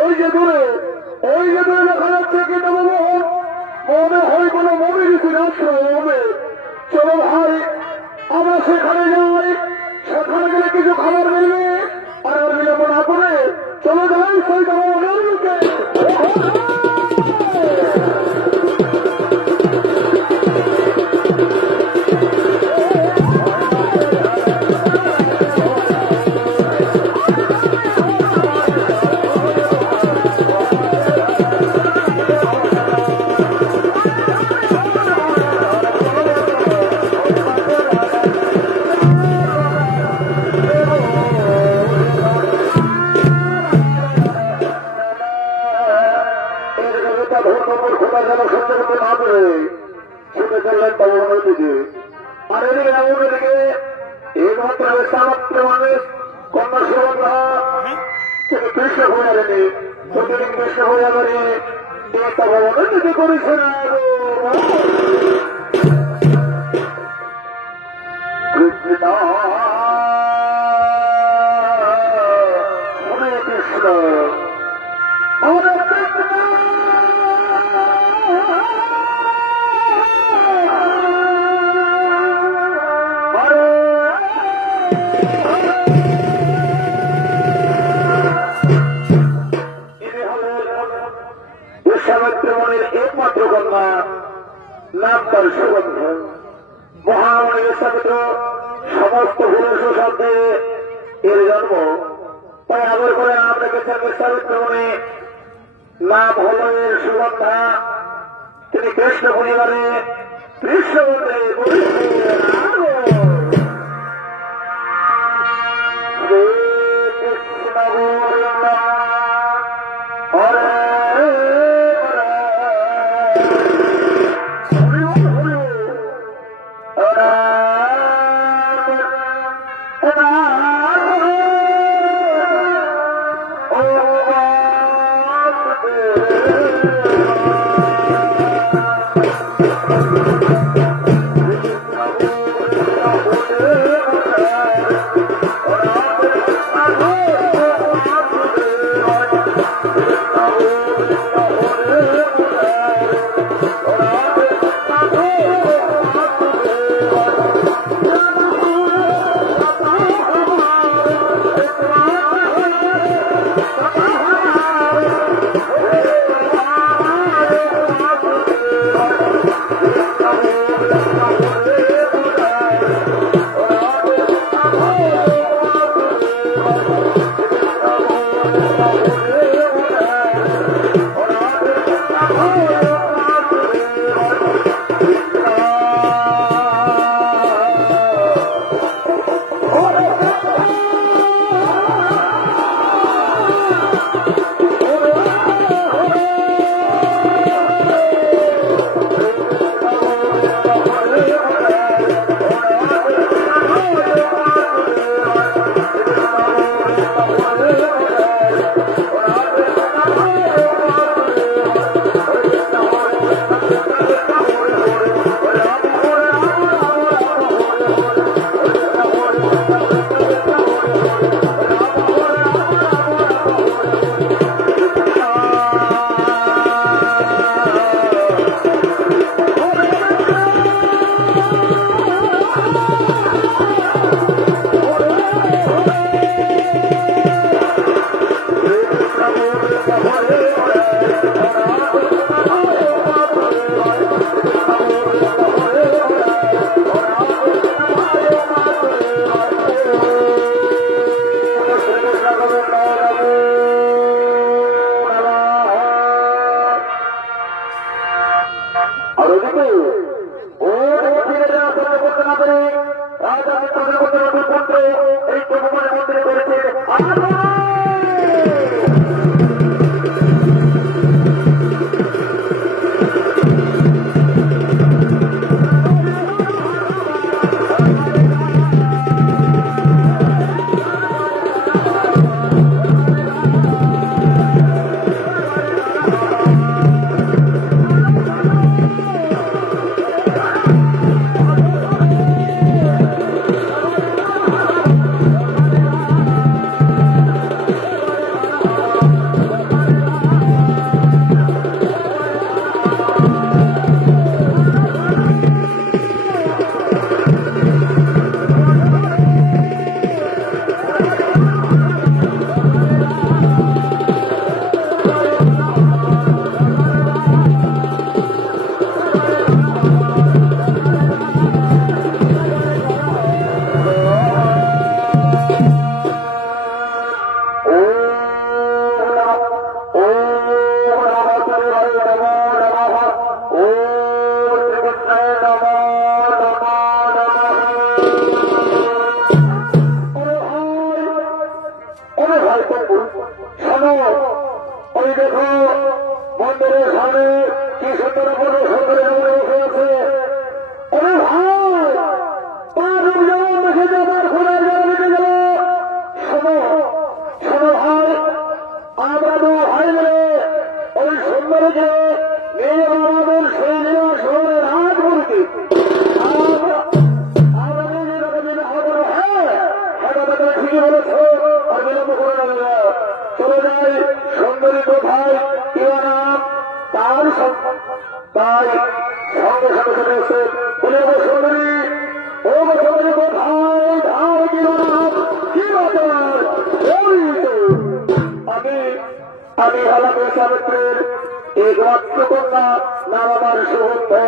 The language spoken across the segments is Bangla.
ওই যে দূরে দেখা যাচ্ছে কিন্তু মনে হয় কোন মোবিলিটির আশ্রয় হবে। চলো ভাই আমরা সেখানে যাই, সেখানে গেলে কিছু খাবার মিলবে, আর বিলম্ব না করে চলো যাই সেই তোমাকে। আর এদিকে অন্যদিকে এইমাত্র সামাত্র মানুষ কন্যা সেবা থেকে কৃষ্ণ হয়ে যাবে, প্রতিদিন কৃষ্ণ হয়ে যাবে একটা ভবনের দিকে করেছে না কৃষ্ণ হরে কৃষ্ণ হরে কৃষ্ণ। বিশ্বামিত্রমণির একমাত্র কন্যা, নাম তার সুগন্ধ। মহামণি বিশ্বামিত্র সমস্ত ভুলের সুশব্দে এর জন্ম, তাই আদর করে নাম রেখেছেন বিশ্বামিত্রমণি। নাম হল এর সুগন্ধা। তিনি কৃষ্ণ পরিবারে কৃষ্ণ বলতে দেখো মন্দিরের সামনে কি সুন্দর প্রদর্শন করে বসে আছে। ওরে ভাই পাঁচ যেমন দেখে যে আমার খোলার জায়গা বেঁচে গেল। শোনো শোনো ভাই, আমরা দু ভাই মিলে ওই সুন্দরীকে নিয়ে আমাদের সেই জেলা শহরের হাট করতে আমরা নিয়ে যেতে দিলে হবে। হ্যাঁ হঠাৎ ঠিকই বলেছ, আর বিলম্ব করে নেবে না। চলে যাই সুন্দরী কোথায় কি নাম তার তাই সঙ্গে সাথে চলে এসে বলে সুন্দরী ও সুন্দরী কোথায় ধার কি নাম কি বাজার। আমি হলাম সাবিত্রীর একমাত্র কন্যা, নাম আমার সুগন্ধা।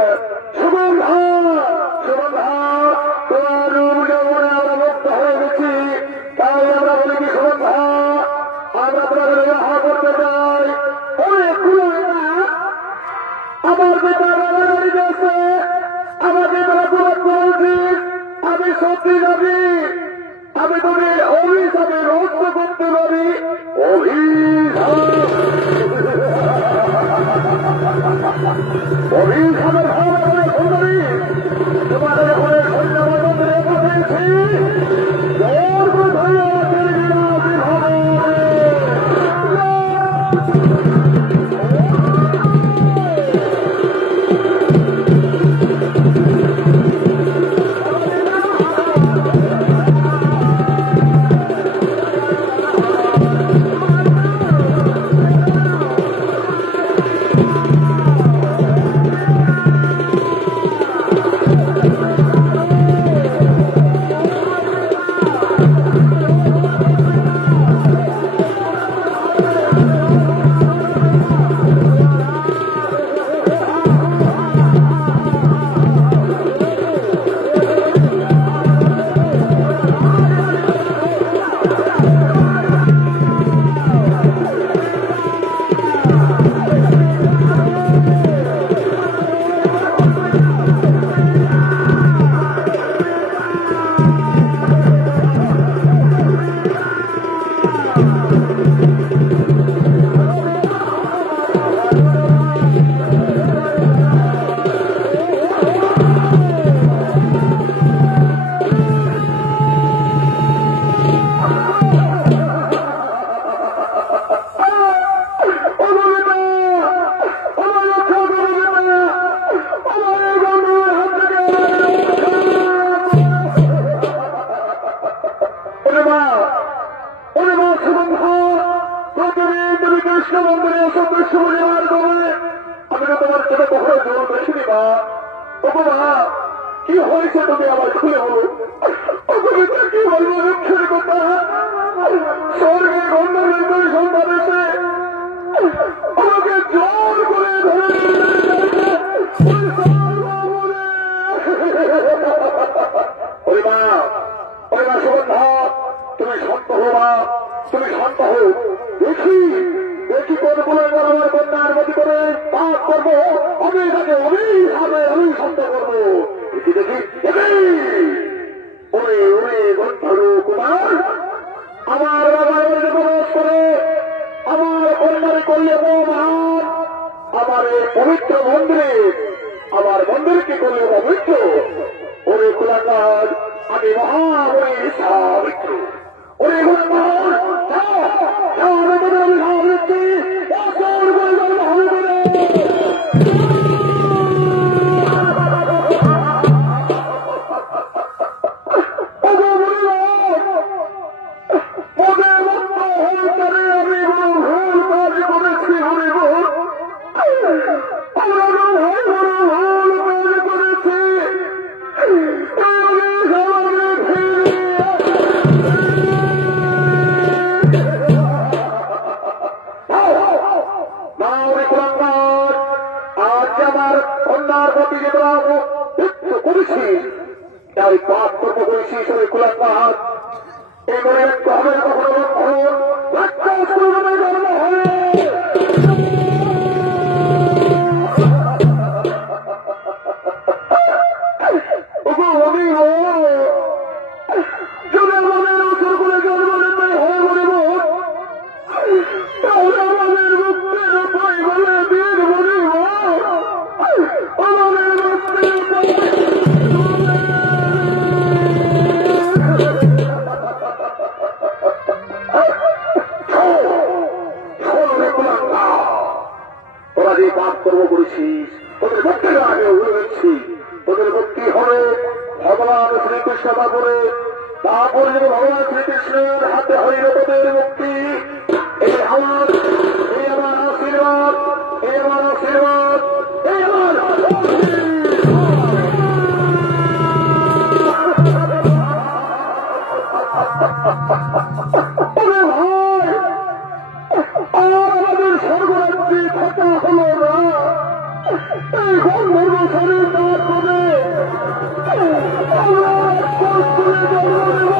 সুগন্ধা সুগন্ধা তোমার রূপ যৌবনে আমরা মুক্ত হয়ে গেছি, তাই আমরা বলি কি সুগন্ধা আমরা তোমাদের বিবাহ করতে চাই। অনেকগুলো আমার পিতা বাবা বাড়ি গেছে, আমাকে তারা তোমার বলছি আমি সত্যি যাবি, আমি তুমি অভিশাপে রোধ করতে পারি। অভিশাপের ভাবে সুন্দরী তোমাদের ঘরে সৈন্য মন্দিরে বসেছি জোর কোথায় কি হয়েছে তুমি আমার খুলে বলো। কি বলবো লক্ষ্যের কথা, স্বর্গে গন্ধর্বের সন্তান এসে আমাকে জোর করে ধরে সুগন্ধা তুমি শান্ত হো মা, তুমি শান্ত হো। দেখি দেখি কোন বলে আমার কন্যার মতো করে পাপ করবো, আমি তাকে অভিশাপে আমি শান্ত করবো। দেখি দেখি ওরে ওরে গন্ধর্ব কুমার আমার বাবার মধ্যে প্রবেশ করে আমার কন্যারে করলে মহান, আমার এই পবিত্র মন্দিরে আমার মন্দিরকে করলে পবিত্র। ওরে কুলাঙ্গার আমি মহাবলী সাবিত্র। ওরে কুলাঙ্গার তাই পাপ করতে করেছি সবাই কুলাঙ্গার এগুলো একটু হবে না কখনো জন্ম হবে জন্ম যে পাপ কর্ম করেছিস তোদের মুক্তির আগে বলে দিচ্ছি, তোদের মুক্তি হবে ভগবান শ্রীকৃষ্ণ তারপরে যখন ভগবান শ্রীকৃষ্ণের হাতে হইল তোদের মুক্তি। এই আমার আশীর্বাদ, এই আমার আশীর্বাদ, এই আমার আমাদের স্বর্গরাজ্যে থাকা হলো না, এই গন্ধর্ব শরীর দাঁড় করে আমরা জন্ম নেব,